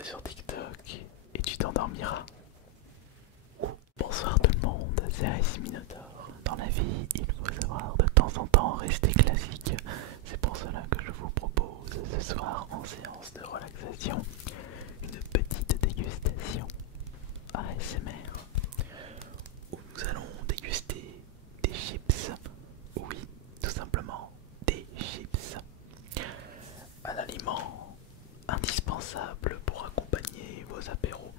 soirée sur TikTok et tu t'endormiras. Bonsoir tout le monde, c'est Ice Minotaur. Dans la vie, il faut savoir de temps en temps rester classique. C'est pour cela que je vous propose ce soir en séance de relaxation une petite dégustation ASMR où nous allons déguster des chips. Oui, tout simplement des chips. Un aliment indispensable pour accompagner vos apéros.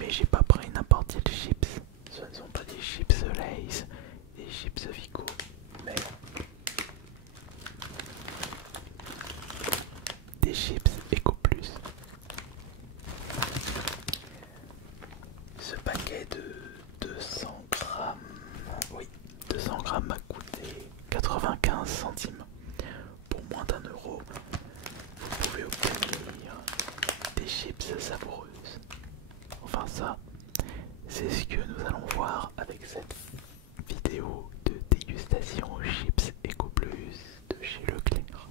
Mais j'ai pas pris n'importe quel chips. Ce ne sont pas des chips Lay's, des chips Vico, mais des chips Eco Plus. Ce paquet de 200 grammes, oui, 200 grammes m'a coûté 95 centimes. Pour moins d'1 euro, vous pouvez obtenir des chips savoureuses. Enfin ça, c'est ce que nous allons voir avec cette vidéo de dégustation chips Eco Plus de chez Leclerc.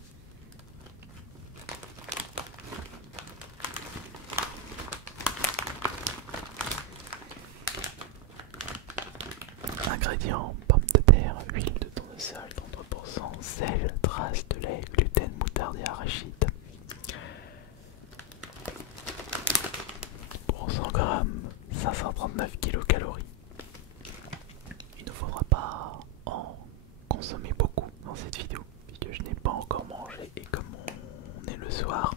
Ingrédients: pommes de terre, huile de tournesol 33%, sel, traces de lait, gluten, moutarde et arachide. Pour 100 grammes, 539 kilocalories. Il ne faudra pas en consommer beaucoup dans cette vidéo, puisque je n'ai pas encore mangé et comme on est le soir,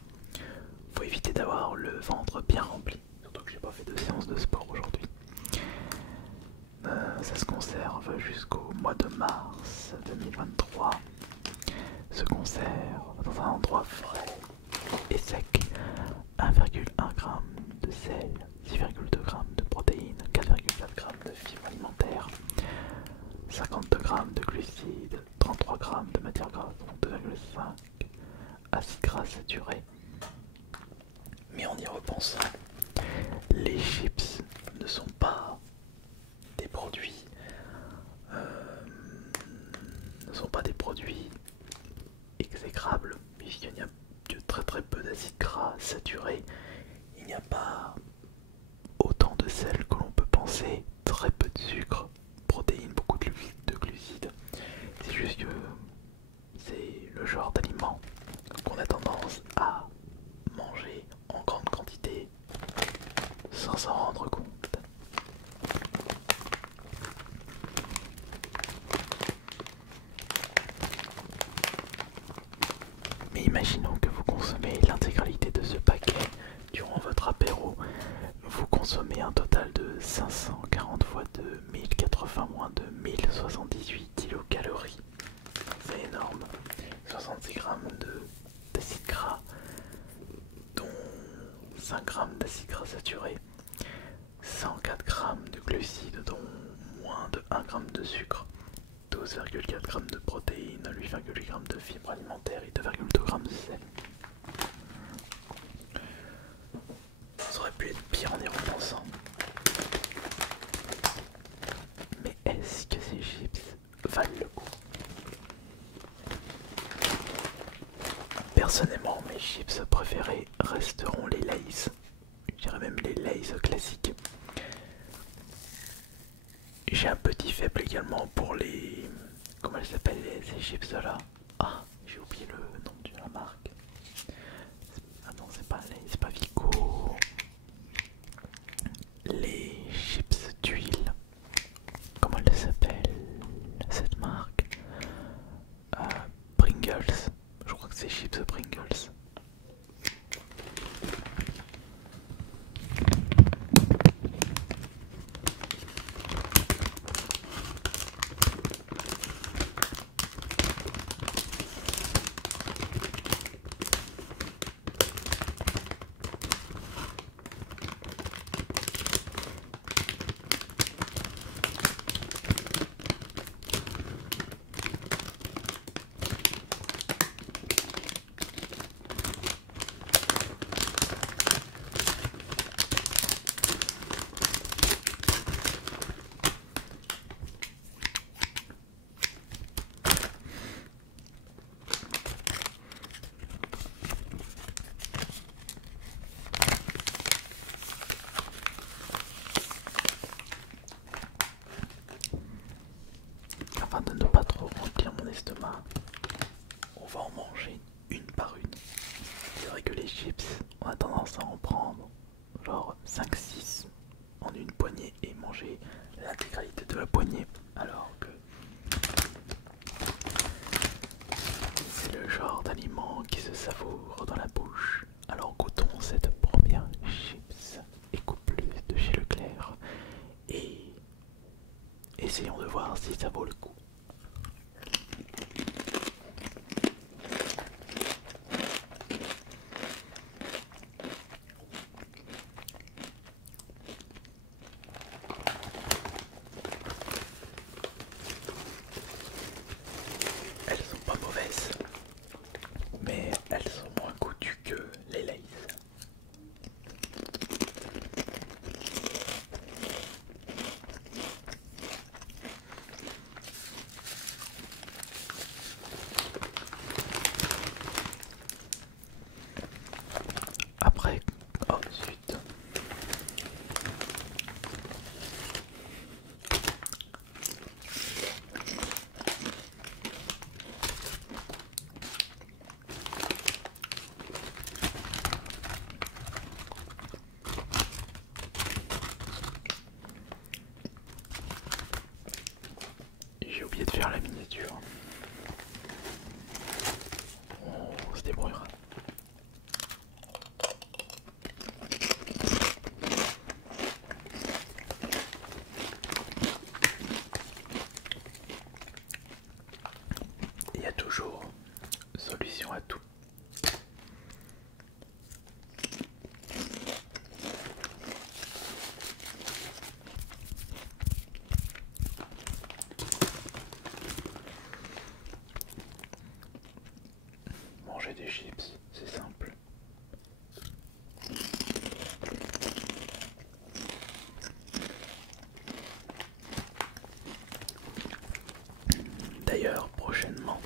faut éviter d'avoir le ventre bien rempli. Surtout que j'ai pas fait de séance de sport aujourd'hui. Ça se conserve jusqu'au mois de mars 2023. Se conserve dans un endroit frais et sec. 1,1 g de sel, 6,2 g de protéines, 4,4 g de fibres alimentaires, 52 g de glucides, 33 g de matière grasse, 2,5 acides gras saturés. Mais en y repensant, les chips ne sont pas des produits exécrables, puisqu'il n'y a que très peu d'acides gras saturés. Il n'y a pas autant de sel que l'on peut penser, très peu de sucre, protéines, beaucoup de glucides. C'est juste que c'est le genre d'aliment qu'on a tendance à manger en grande quantité sans s'en rendre compte. Mais imaginons que vous consommez l'intégralité de ce paquet durant votre apéro. Vous consommez un total de 540 fois de 1080 moins de 1078 kilocalories. C'est énorme. 66 grammes d'acide gras, dont 5 grammes d'acide gras saturé, 104 grammes de glucides, dont moins de 1 g de sucre, 12,4 g de protéines, 8,8 g de fibres alimentaires et 2,2 g de sel. Ça aurait pu être pire en y repensant. Mais est-ce que ces chips valent le coup? Personnellement, mes chips préférés resteront les Lay's. Je dirais même les Lay's classiques. J'ai un petit faible également pour les... Comment elles s'appellent ces chips là? Ah, j'ai oublié le nom de la marque. Ah non, c'est pas Lay's, c'est pas Vico. Les chips d'huile. Comment elle s'appelle cette marque? Pringles. Je crois que c'est chips Pringles. afin de ne pas trop remplir mon estomac, on va en manger une par une. C'est vrai que les chips, on a tendance à en prendre genre 5-6 en une poignée et manger l'intégralité de la poignée, alors que c'est le genre d'aliment qui se savoure dans la bouche. Alors goûtons cette première chips Eco Plus de chez Leclerc et essayons de voir si ça vaut le coup. Elles sont pas mauvaises, mais elles sont moins goûtues que les Lay's. Après, ensuite, j'ai oublié de faire la miniature. On se débrouillera. Il y a toujours solution à tout. Manger des chips, c'est simple. D'ailleurs, prochainement,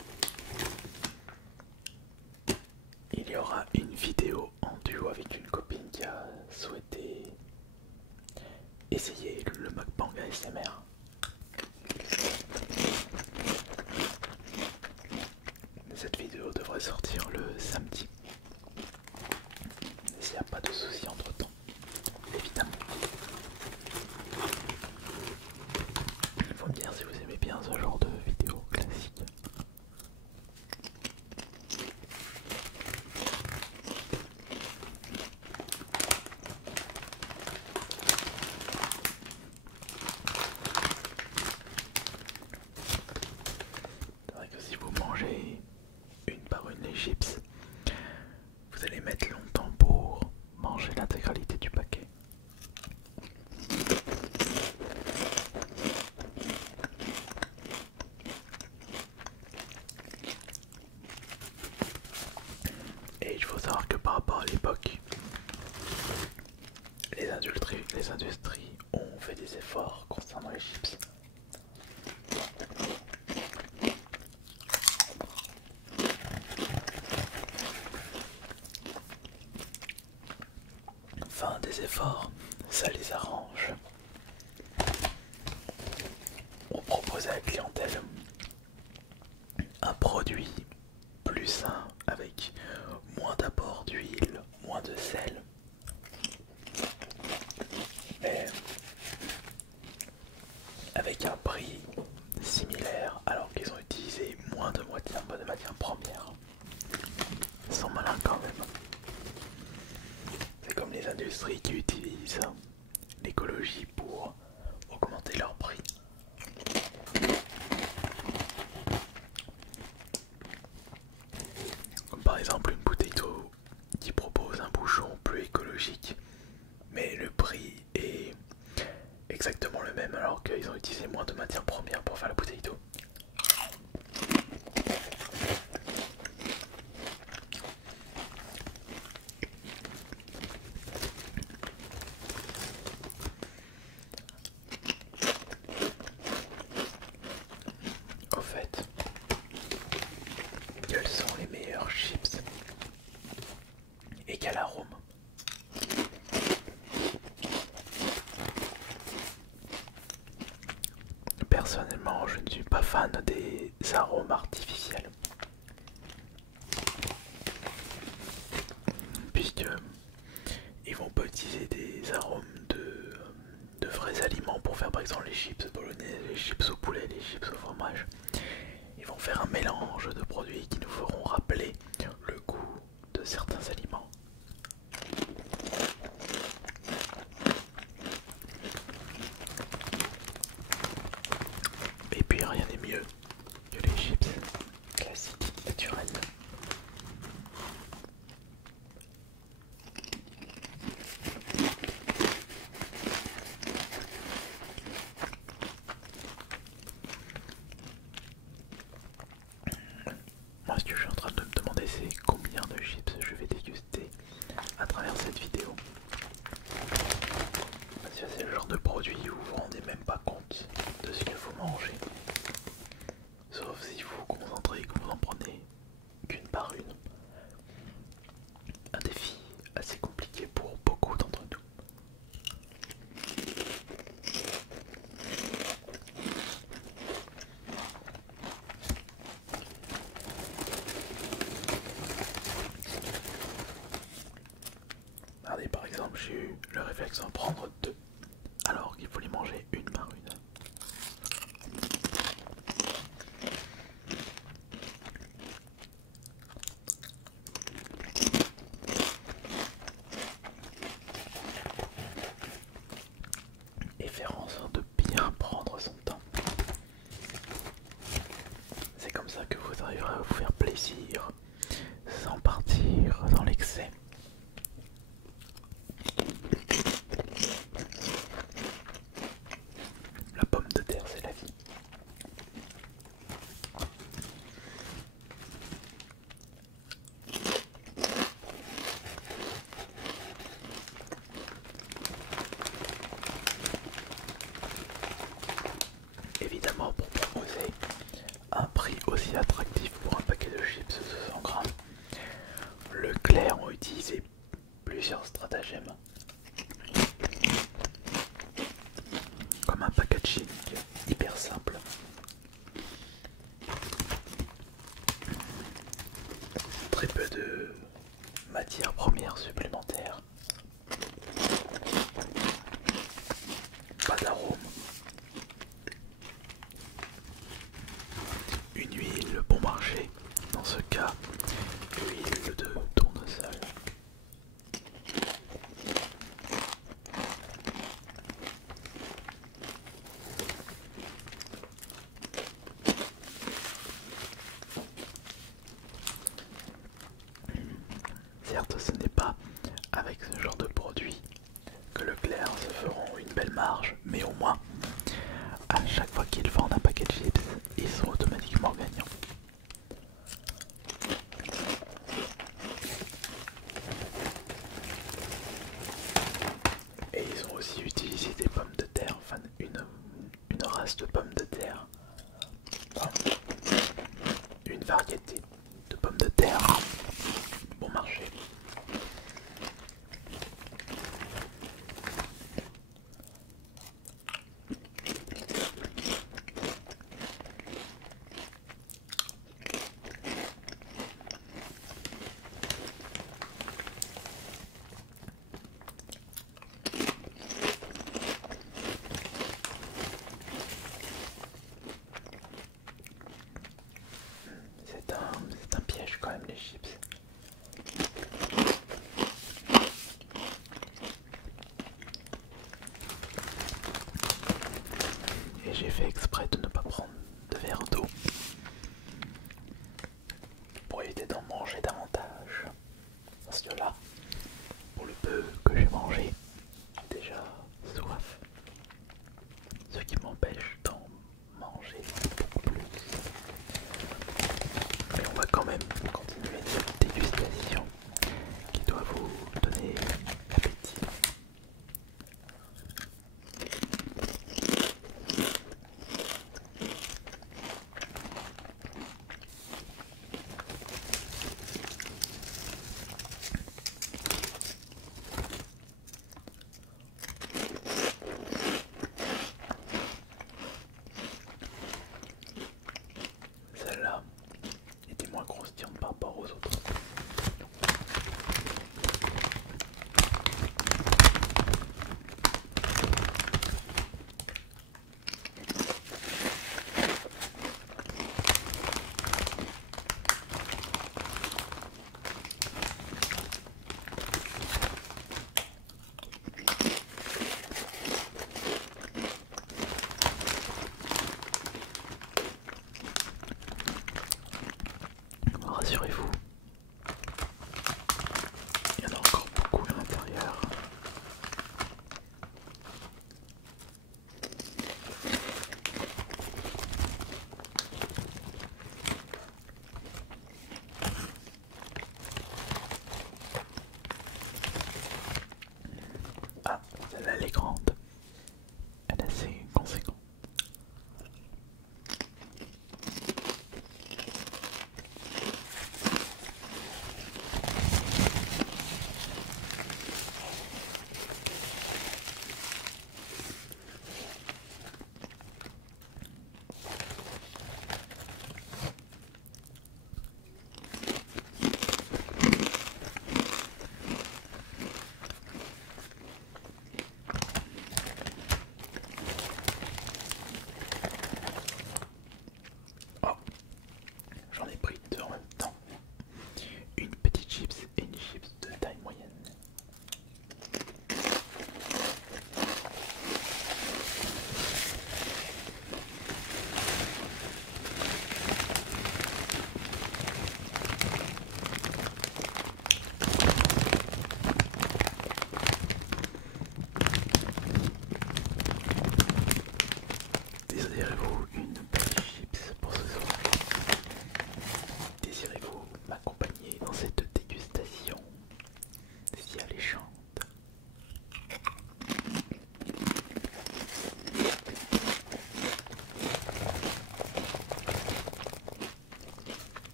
il y aura une vidéo en duo avec une copine qui a souhaité essayer le mukbang ASMR. Cette vidéo devrait sortir le samedi, s'il n'y a pas de soucis entre temps, évidemment. Il faut me dire si vous aimez bien ce genre de vidéo classique. C'est vrai que si vous mangez une par une les chips, vous allez mettre longtemps pour manger l'intégralité du paquet. Et il faut savoir que par rapport à l'époque, les industries ont fait des efforts concernant les chips. Enfin, des efforts, ça les arrange. On propose à la clientèle un produit plus sain avec moins d'apport d'huile, moins de sel. Mais avec un prix similaire alors qu'ils ont utilisé moins de matières premières. Ils sont malins quand même. C'est comme les industries qui utilisent l'écologie pour augmenter leur prix. Comme par exemple une bouteille d'eau qui propose un bouchon plus écologique, mais le prix est exactement le même alors qu'ils ont utilisé moins de matières premières pour faire la bouteille d'eau. Au fait, quels sont les meilleurs chips et quel arôme? Personnellement, je ne suis pas fan des arômes artificiels, puisque ils vont pas utiliser des arômes de vrais aliments pour faire par exemple les chips bolognaises, les chips au poulet, les chips au fromage. Ils vont faire un mélange de produits qui nous feront rappeler le goût de certains aliments. Et puis rien n'est mieux que les chips classiques, naturels. Moi, ce que je suis en train de me demander, c'est combien de chips je vais déguster à travers cette vidéo. Parce que c'est le genre de produit où vous vous rendez même pas compte de ce que vous mangez. Sauf si vous vous concentrez et que vous en prenez qu'une par une. Un défi assez compliqué pour beaucoup d'entre nous. Regardez, par exemple, j'ai eu le réflexe d'en prendre deux, alors qu'il faut les manger une par une. Et faire en sorte de bien prendre son temps. C'est comme ça que vous arriverez à vous faire plaisir sans partir dans l'excès. La pomme de terre, c'est la vie. Évidemment, pour proposer un prix aussi attractif pour un paquet de chips de 100 grammes, Leclerc ont utilisé plusieurs stratagèmes, comme un packaging hyper simple. Très peu de matières premières supplémentaires, pas d'arôme, une huile bon marché, dans ce cas, huile de tournesol. Certes, ce n'est pas avec ce genre de produit que Leclerc se feront une belle marge, mais au moins, à chaque fois qu'ils vendent un paquet de chips, ils sont automatiquement gagnants. Et ils ont aussi utilisé des pommes de terre, enfin une race de pommes de terre, une variété de pommes de terre bon marché.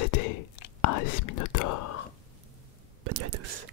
C'était AS Minotaur. Bonne nuit à tous.